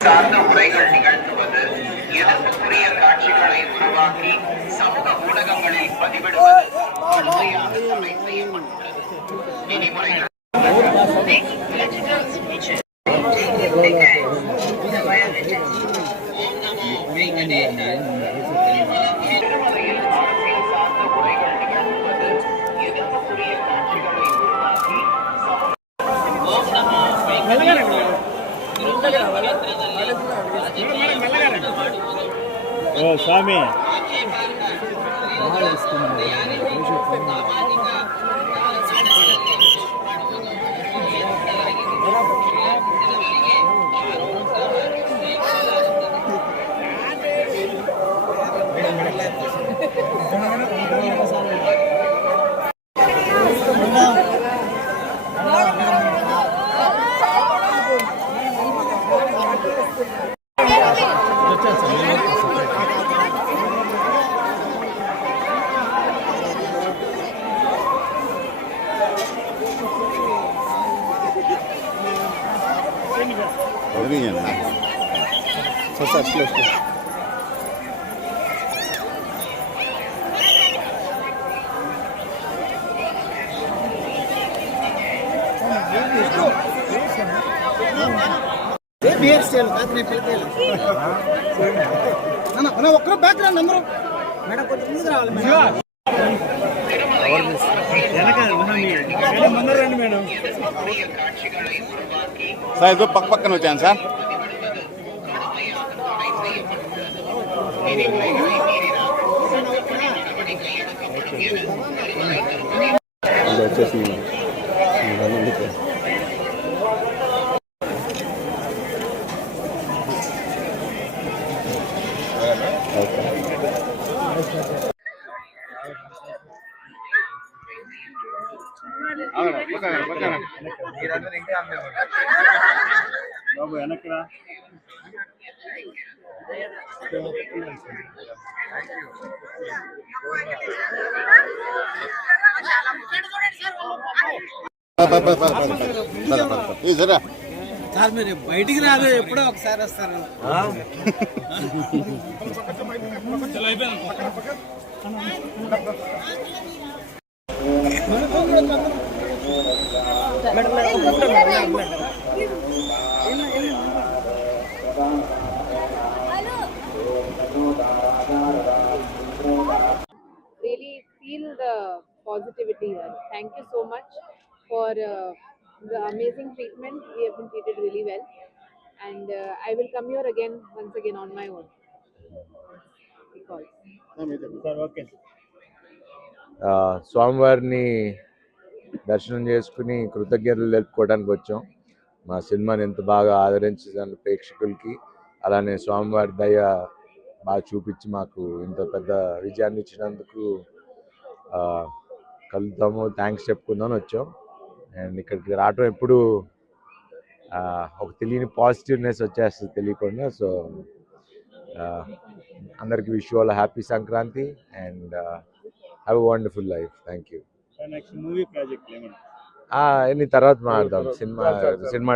சார்ந்த உரைகள் நிகழ்த்துவது, எதிர்ப்புக்குரிய காட்சிகளை உருவாக்கி சமூக ஊடகங்களில் பதிவிடுவது கடுமையாக தடை செய்யப்பட்டுள்ளது. விதிமுறைகள் స్వామి బిహేవ్ చేయాలి కాదు నేను పిలిపేయాలి అన్న ఒక్కరు బ్యాక్గ్రౌండ్ అందరూ మేడం కొంచెం ముందుకు రావాలి మేడం సార్ ఇదో పక్క పక్కన వచ్చాను సార్ వచ్చేసి బాబు వెనక్కిరా సార్ మీరు బయటికి రాదు ఎప్పుడో ఒకసారి వస్తారు Really feel the positivity here. Thank you so much for the amazing treatment. We have been treated really well, and I will come here again once again on my own. Because స్వామివారిని దర్శనం చేసుకుని కృతజ్ఞతలు తెలుపుకోవడానికి వచ్చాం. మా సినిమాని ఎంత బాగా ఆదరించిన ప్రేక్షకులకి, అలానే స్వామివారి దయ బాగా చూపించి మాకు ఇంత పెద్ద విజయాన్ని ఇచ్చినందుకు కలుద్దాము, థ్యాంక్స్ చెప్పుకుందామని వచ్చాం. అండ్ ఇక్కడికి రావటం ఎప్పుడు ఒక తెలియని పాజిటివ్నెస్ వచ్చేస్తుంది తెలియకుండా. సో అందరికి wish all happy Sankranti and have a wonderful life. Thank you. Next movie project ఏమన్నా ఎన్ని తర్వాత మాట్లాడదాం. సినిమా